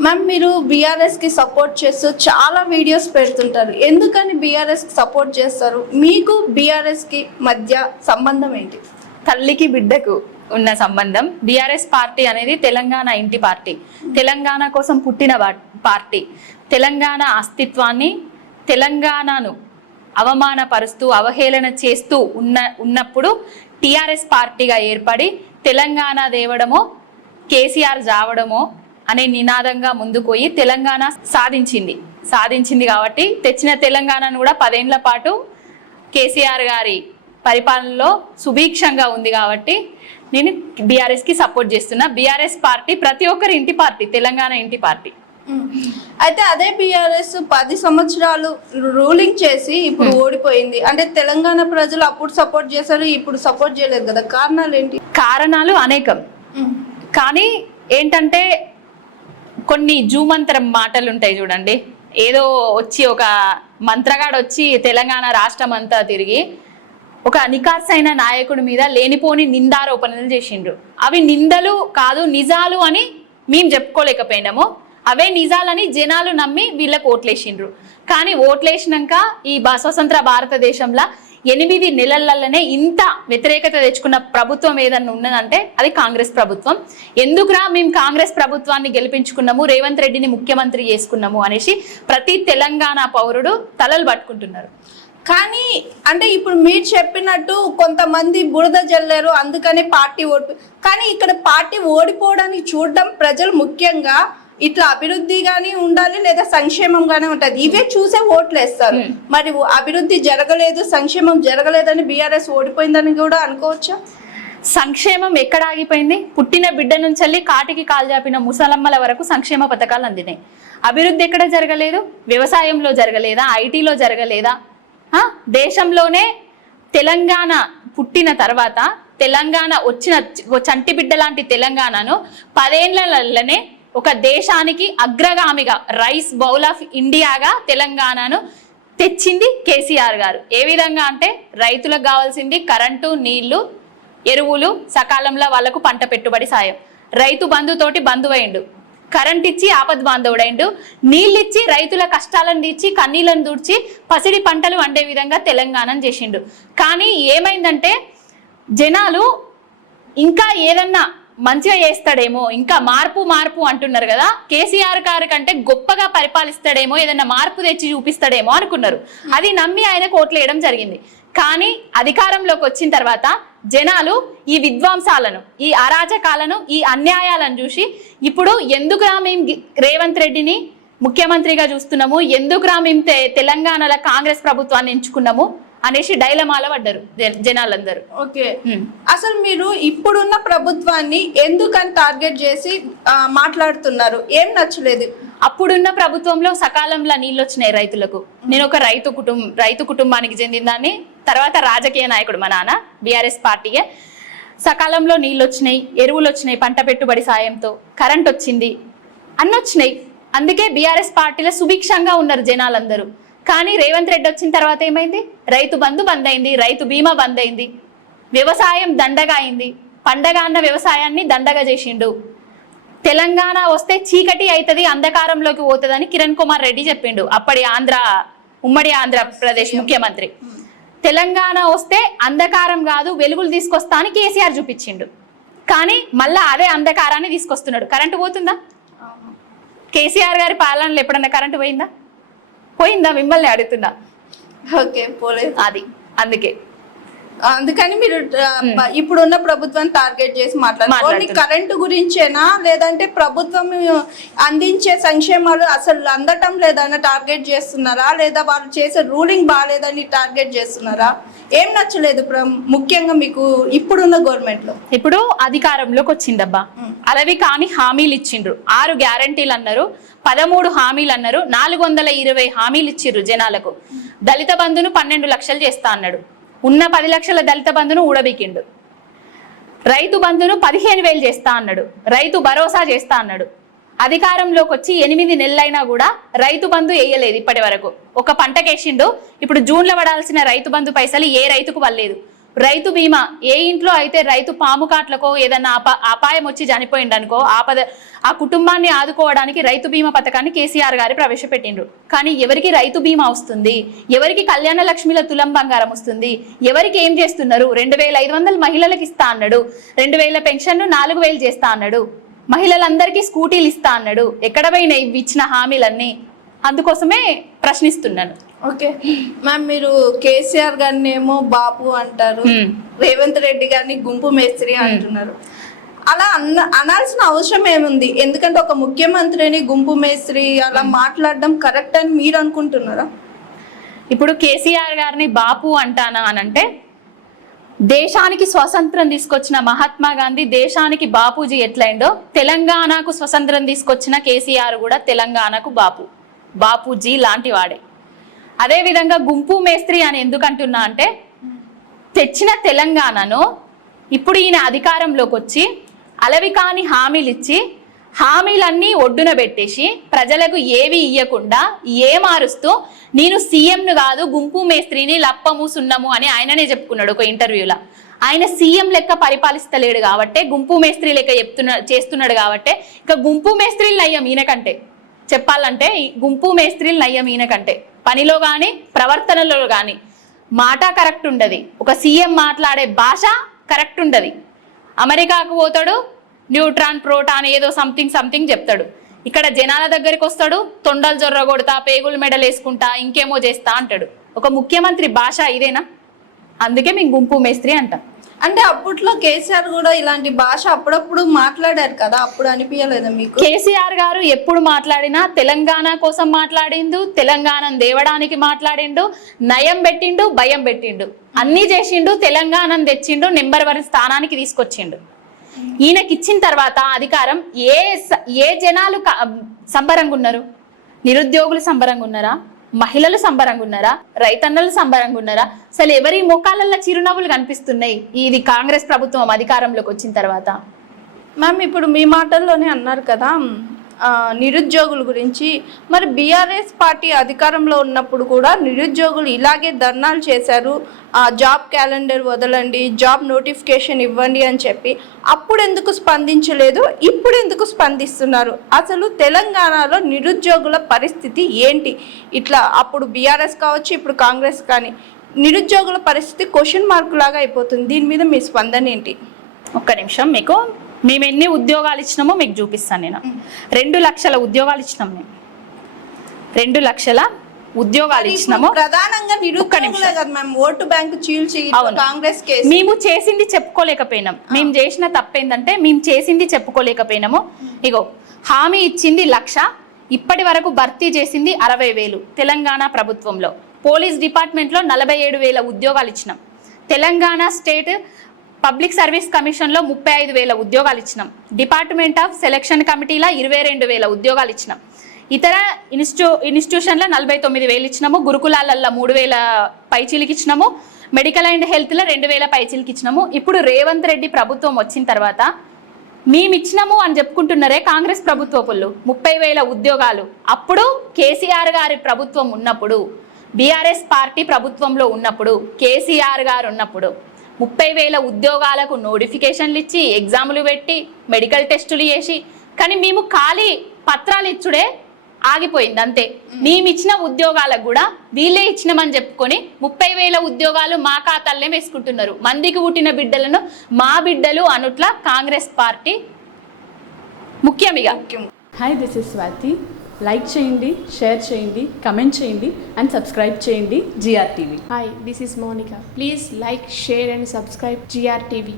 Ma'am, మీరు BRS కి support చేస్తూ చాలా వీడియోస్ పెడుతుంటారు. ఎందుకని బీఆర్ఎస్ కి సపోర్ట్ చేస్తారు? మీకు బీఆర్ఎస్ కి మధ్య సంబంధం ఏంటి? తల్లికి బిడ్డకు ఉన్న సంబంధం. బీఆర్ఎస్ పార్టీ అనేది తెలంగాణ ఇంటి పార్టీ, తెలంగాణ కోసం పుట్టిన పార్టీ. తెలంగాణ అస్తిత్వాన్ని, తెలంగాణను అవమానపరుస్తూ అవహేళన చేస్తూ ఉన్నప్పుడు టీఆర్ఎస్ పార్టీగా ఏర్పడి తెలంగాణ దేవడమో కేసీఆర్ జావడమో అనే నినాదంగా ముందుకు పోయి తెలంగాణ సాధించింది కాబట్టి తెచ్చిన తెలంగాణను కూడా 10 ఏళ్ల పాటు కేసీఆర్ గారి పరిపాలనలో సుభిక్షంగా ఉంది కాబట్టి నేను బీఆర్ఎస్కి సపోర్ట్ చేస్తున్నా. బీఆర్ఎస్ పార్టీ ప్రతి ఒక్కరి ఇంటి పార్టీ, తెలంగాణ ఇంటి పార్టీ. అయితే అదే బీఆర్ఎస్ 10 సంవత్సరాలు రూలింగ్ చేసి ఇప్పుడు ఓడిపోయింది అంటే తెలంగాణ ప్రజలు అప్పుడు సపోర్ట్ చేశారు, ఇప్పుడు సపోర్ట్ చేయలేదు కదా. కారణాలు ఏంటి? కారణాలు అనేకం. కానీ ఏంటంటే కొన్ని జూమంతరం మాటలు ఉంటాయి చూడండి. ఏదో వచ్చి ఒక మంత్రగాడు వచ్చి తెలంగాణ రాష్ట్రం అంతా తిరిగి ఒక నికార్సైన నాయకుడి మీద లేనిపోని నిందారోపణలు చేసిండ్రు. అవి నిందలు కాదు, నిజాలు అని మేము చెప్పుకోలేకపోయినాము. అవే నిజాలని జనాలు నమ్మి వీళ్ళకి ఓట్లేసిండ్రు. కానీ ఓట్లేసినాక ఈ స్వతంత్ర భారతదేశంలో 8 నెలలలోనే ఇంత వ్యతిరేకత తెచ్చుకున్న ప్రభుత్వం ఏదన్నా ఉన్నదంటే అది కాంగ్రెస్ ప్రభుత్వం. ఎందుకురా మేము కాంగ్రెస్ ప్రభుత్వాన్ని గెలిపించుకున్నాము, రేవంత్ రెడ్డిని ముఖ్యమంత్రి చేసుకున్నాము అనేసి ప్రతి తెలంగాణ పౌరుడు తలలు పట్టుకుంటున్నారు. కానీ అంటే ఇప్పుడు మీరు చెప్పినట్టు కొంతమంది బురద జల్లారు, అందుకనే పార్టీ కానీ ఇక్కడ పార్టీ ఓడిపోవడానికి చూడడం ప్రజలు ముఖ్యంగా ఇట్లా అభివృద్ధి గానీ ఉండాలి లేదా సంక్షేమం గానీ ఉంటది, ఇవే చూసే ఓట్లు వేస్తారు. మరి అభివృద్ధి జరగలేదు, సంక్షేమం జరగలేదని బీఆర్ఎస్ ఓడిపోయిందని కూడా అనుకోవచ్చా? సంక్షేమం ఎక్కడ ఆగిపోయింది? పుట్టిన బిడ్డ నుంచి కాటికి కాలు జాపిన ముసలమ్మల వరకు సంక్షేమ పథకాలు అందినాయి. అభివృద్ధి ఎక్కడ జరగలేదు? వ్యవసాయంలో జరగలేదా? ఐటీలో జరగలేదా? దేశంలోనే తెలంగాణ పుట్టిన తర్వాత తెలంగాణ వచ్చిన చంటి బిడ్డ లాంటి తెలంగాణను 10 ఏళ్లలోనే ఒక దేశానికి అగ్రగామిగా రైస్ బౌల్ ఆఫ్ ఇండియాగా తెలంగాణను తెచ్చింది కేసీఆర్ గారు. ఏ విధంగా అంటే రైతులకు కావాల్సింది కరెంటు, నీళ్లు, ఎరువులు సకాలంలో వాళ్లకు పంట పెట్టుబడి సాయం. రైతు బంధుతోటి బంధువైండు, కరెంట్ ఇచ్చి ఆపద్ బాంధవుడైండు, నీళ్ళిచ్చి రైతుల కష్టాలను తీర్చి కన్నీళ్లను దూడ్చి పసిడి పంటలు వండే విధంగా తెలంగాణను చేసిండు. కానీ ఏమైందంటే జనాలు ఇంకా ఏదన్నా మంచిగా చేస్తాడేమో, ఇంకా మార్పు అంటున్నారు కదా, కేసీఆర్ గారి కంటే గొప్పగా పరిపాలిస్తాడేమో, ఏదన్నా మార్పు తెచ్చి చూపిస్తాడేమో అనుకున్నారు. అది నమ్మి ఆయనకు ఓట్లు వేయడం జరిగింది. కానీ అధికారంలోకి వచ్చిన తర్వాత జనాలు ఈ విధ్వంసాలను, ఈ అరాచకాలను, ఈ అన్యాయాలను చూసి ఇప్పుడు ఎందుకురా మేము రేవంత్ రెడ్డిని ముఖ్యమంత్రిగా చూస్తున్నాము, ఎందుకురా మేము తెలంగాణలో కాంగ్రెస్ ప్రభుత్వాన్ని ఎంచుకున్నాము అనేసి డైలమాల పడ్డారు జనాలందరూ. ఓకే, అసలు మీరు ఇప్పుడున్న ప్రభుత్వాన్ని ఎందుకని టార్గెట్ చేసి మాట్లాడుతున్నారు? ఏం నచ్చలేదు? అప్పుడున్న ప్రభుత్వంలో సకాలంలో నీళ్ళు వచ్చినాయి రైతులకు. నేను ఒక రైతు కుటుంబానికి చెందిన దాన్ని. తర్వాత రాజకీయ నాయకుడు మా నాన్న, బీఆర్ఎస్ పార్టీయే. సకాలంలో నీళ్ళు వచ్చినాయి, ఎరువులు వచ్చినాయి, పంట పెట్టుబడి సాయంతో కరెంట్ వచ్చింది, అన్నీ వచ్చినాయి. అందుకే బీఆర్ఎస్ పార్టీలో సుభిక్షంగా ఉన్నారు జనాలందరూ. కానీ రేవంత్ రెడ్డి వచ్చిన తర్వాత ఏమైంది? రైతు బంధు బంద్ అయింది, రైతు బీమా బంద్ అయింది, వ్యవసాయం దండగా అయింది. పండగ అన్న వ్యవసాయాన్ని దండగా చేసిండు. తెలంగాణ వస్తే చీకటి అవుతుంది, అంధకారంలోకి పోతుందని కిరణ్ కుమార్ రెడ్డి చెప్పిండు, అప్పటి ఉమ్మడి ఆంధ్రప్రదేశ్ ముఖ్యమంత్రి. తెలంగాణ వస్తే అంధకారం కాదు వెలుగులు తీసుకొస్తా అని కేసీఆర్ చూపించిండు. కానీ మళ్ళా అదే అంధకారాన్ని తీసుకొస్తున్నాడు. కరెంటు పోతుందా? కేసీఆర్ గారి పాలనలో ఎప్పుడన్నా కరెంటు పోయిందా? మిమ్మల్ని అడుగుతున్నా. ఓకే, పోలేదు. అందుకని మీరు ఇప్పుడున్న ప్రభుత్వాన్ని టార్గెట్ చేసి మాట్లాడారు. కరెంటు గురించేనా లేదంటే ప్రభుత్వం అందించే సంక్షేమాలు అసలు అందటం లేదని టార్గెట్ చేస్తున్నారా, లేదా వాళ్ళు చేసే రూలింగ్ బాగాలేదని టార్గెట్ చేస్తున్నారా? ఏం నచ్చలేదు ముఖ్యంగా మీకు ఇప్పుడున్న గవర్నమెంట్ లో? ఇప్పుడు అధికారంలోకి వచ్చిందబ్బా, అలవి కాని హామీలు ఇచ్చిండ్రు. 6 గ్యారంటీలు అన్నారు, 13 హామీలు అన్నారు, 420 హామీలు ఇచ్చిర్రు జనాలకు. దళిత బంధును 12 లక్షలు చేస్తా అన్నాడు, ఉన్న 10 లక్షల దళిత బంధును ఊడబికిండు. రైతు బంధును 15,000 చేస్తా అన్నాడు, రైతు భరోసా చేస్తా అన్నాడు. అధికారంలోకి వచ్చి 8 నెలలైనా కూడా రైతు బంధు వేయలేదు ఇప్పటి వరకు. ఒక పంటకేసిండు. ఇప్పుడు జూన్లో పడాల్సిన రైతు బంధు పైసలు ఏ రైతుకు వల్లేదు. రైతు బీమా, ఏ ఇంట్లో అయితే రైతు పాము కాట్లకో ఏదన్నా అపాయం వచ్చి చనిపోయింది అనుకో, ఆ కుటుంబాన్ని ఆదుకోవడానికి రైతు బీమా పథకాన్ని కేసీఆర్ గారు ప్రవేశపెట్టిండ్రు. కానీ ఎవరికి రైతు బీమా వస్తుంది, ఎవరికి కళ్యాణ లక్ష్మిల తులం బంగారం వస్తుంది, ఎవరికి ఏం చేస్తున్నారు? 2500 మహిళలకు ఇస్తా అన్నాడు, 2000 పెన్షన్ 4000 చేస్తా అన్నాడు, మహిళలందరికీ స్కూటీలు ఇస్తా అన్నాడు. ఎక్కడ పోయినాయి ఇచ్చిన హామీలన్నీ? అందుకోసమే ప్రశ్నిస్తున్నాను. ఓకే మ్యామ్, మీరు కేసీఆర్ గారిని ఏమో బాపు అంటారు, రేవంత్ రెడ్డి గారిని గుంపు మేస్త్రి అంటున్నారు. అలా అనాల్సిన అవసరం ఏముంది? ఎందుకంటే ఒక ముఖ్యమంత్రిని గుంపు మేస్త్రి అలా మాట్లాడడం కరెక్ట్ అని మీరు అనుకుంటున్నారా? ఇప్పుడు కేసీఆర్ గారిని బాపు అంటానా అనంటే, దేశానికి స్వతంత్రం తీసుకొచ్చిన మహాత్మా గాంధీ దేశానికి బాపూజీ ఎట్లయిందో, తెలంగాణకు స్వతంత్రం తీసుకొచ్చిన కేసీఆర్ కూడా తెలంగాణకు బాపూజీ లాంటి వాడే. అదేవిధంగా గుంపు మేస్త్రి అని ఎందుకంటున్నా అంటే, తెచ్చిన తెలంగాణను ఇప్పుడు ఈయన అధికారంలోకి వచ్చి అలవి కాని హామీలు ఇచ్చి హామీలన్నీ ఒడ్డున పెట్టేసి ప్రజలకు ఏవి ఇయ్యకుండా మారుస్తూ నేను సీఎంను కాదు గుంపు మేస్త్రిని లప్పము సున్నము అని ఆయననే చెప్పుకున్నాడు ఒక ఇంటర్వ్యూలో. ఆయన సీఎం లెక్క పరిపాలిస్తలేడు కాబట్టే గుంపు మేస్త్రి లెక్క చేస్తున్నాడు కాబట్టే ఇక గుంపు మేస్త్రీలు నయ్యం ఈయనకంటే. చెప్పాలంటే గుంపు మేస్త్రీలు నయ్యం ఈయనకంటే. పనిలో కానీ ప్రవర్తనలో కానీ మాట కరెక్ట్ ఉండదు, ఒక సీఎం మాట్లాడే భాష కరెక్ట్ ఉండదు. అమెరికాకు పోతాడు, న్యూట్రాన్ ప్రోటాన్ ఏదో సంథింగ్ చెప్తాడు, ఇక్కడ జనాల దగ్గరికి వస్తాడు, తొండలు జొర్ర కొడతా, పేగులు మెడలు వేసుకుంటా, ఇంకేమో చేస్తా అంటాడు. ఒక ముఖ్యమంత్రి భాష ఇదేనా? అందుకే మేము గుంపు మేస్త్రి అంటాం. అంటే అప్పట్లో కేసీఆర్ కూడా ఇలాంటి భాష అప్పుడప్పుడు మాట్లాడారు కదా, అప్పుడు అనిపించలేదా మీకు? కేసీఆర్ గారు ఎప్పుడు మాట్లాడినా తెలంగాణ కోసం మాట్లాడిండు, తెలంగాణను దేవడానికి మాట్లాడిండు, నయం పెట్టిండు, భయం పెట్టిండు, అన్నీ చేసిండు, తెలంగాణను తెచ్చిండు, నెంబర్ 1 స్థానానికి తీసుకొచ్చిండు. ఈయనకి ఇచ్చిన తర్వాత అధికారం ఏ జనాలు సంబరంగా ఉన్నారు? నిరుద్యోగులు సంబరంగా ఉన్నారా? మహిళలు సంబరంగా ఉన్నారా? రైతన్నలు సంబరంగా ఉన్నారా? అసలు ఎవరి ముఖాలలో చిరునవ్వులు కనిపిస్తున్నాయి ఇది కాంగ్రెస్ ప్రభుత్వం అధికారంలోకి వచ్చిన తర్వాత? మ్యామ్, ఇప్పుడు మీ మాటల్లోనే అన్నారు కదా నిరుద్యోగుల గురించి. మరి బీఆర్ఎస్ పార్టీ అధికారంలో ఉన్నప్పుడు కూడా నిరుద్యోగులు ఇలాగే ధర్నాలు చేశారు, జాబ్ క్యాలెండర్ వదలండి, జాబ్ నోటిఫికేషన్ ఇవ్వండి అని చెప్పి. అప్పుడు ఎందుకు స్పందించలేదు, ఇప్పుడు ఎందుకు స్పందిస్తున్నారు? అసలు తెలంగాణలో నిరుద్యోగుల పరిస్థితి ఏంటి? ఇట్లా అప్పుడు బీఆర్ఎస్ కావచ్చు, ఇప్పుడు కాంగ్రెస్ కానీ, నిరుద్యోగుల పరిస్థితి క్వశ్చన్ మార్క్ లాగా అయిపోతుంది. దీని మీద మీ స్పందన ఏంటి? ఒక్క నిమిషం, మీకు మేము ఎన్ని ఉద్యోగాలు ఇచ్చినామో మీకు చూపిస్తాను. నేను 2 లక్షల ఉద్యోగాలు ఇచ్చినాం. మేము 2 లక్షల ఉద్యోగాలు ఇచ్చినాము. ప్రధానంగా నిరుద్యోగులే కదా మ్యామ్ ఓటు బ్యాంకు చీల్చి కాంగ్రెస్ కేసు. మేము చేసింది చెప్పుకోలేకపోయినాం. మేము చేసిన తప్పేందంటే మేము చేసింది చెప్పుకోలేకపోయినాము. ఇగో హామీ ఇచ్చింది 1,00,000, ఇప్పటి వరకు భర్తీ చేసింది 60,000. తెలంగాణ ప్రభుత్వంలో పోలీస్ డిపార్ట్మెంట్లో 47,000 ఉద్యోగాలు ఇచ్చినాం. తెలంగాణ స్టేట్ పబ్లిక్ సర్వీస్ కమిషన్లో 35,000 ఉద్యోగాలు ఇచ్చినాం. డిపార్ట్మెంట్ ఆఫ్ సెలక్షన్ కమిటీలో 22,000 ఉద్యోగాలు ఇచ్చినాం. ఇతర ఇన్స్టిట్యూషన్లో 49,000 ఇచ్చినాము. గురుకులాలల్లో 3,000 పైచీలకి ఇచ్చినాము. మెడికల్ అండ్ హెల్త్లో 2,000 పైచీలకి ఇచ్చినాము. ఇప్పుడు రేవంత్ రెడ్డి ప్రభుత్వం వచ్చిన తర్వాత మేము ఇచ్చినాము అని చెప్పుకుంటున్నారే కాంగ్రెస్ ప్రభుత్వపుళ్ళు 30,000 ఉద్యోగాలు. అప్పుడు కేసీఆర్ గారి ప్రభుత్వం ఉన్నప్పుడు, బీఆర్ఎస్ పార్టీ ప్రభుత్వంలో ఉన్నప్పుడు, కేసీఆర్ గారు ఉన్నప్పుడు 30,000 ఉద్యోగాలకు నోటిఫికేషన్లు ఇచ్చి, ఎగ్జాములు పెట్టి, మెడికల్ టెస్టులు చేసి, కానీ మేము ఖాళీ పత్రాలు ఇచ్చుడే ఆగిపోయింది అంతే. మేము ఇచ్చిన ఉద్యోగాలకు కూడా వీళ్ళే ఇచ్చినామని చెప్పుకొని 30,000 ఉద్యోగాలు మా ఖాతాలనే వేసుకుంటున్నారు. మందికి పుట్టిన బిడ్డలను మా బిడ్డలు అనుట్లా కాంగ్రెస్ పార్టీ ముఖ్యమిగా. Hi, this is Swathi. Like చేయండి, షేర్ చేయండి, కమెంట్ చేయండి అండ్ సబ్స్క్రైబ్ చేయండి GRTV. Hi, this is Monica. Please like, share and subscribe GRTV.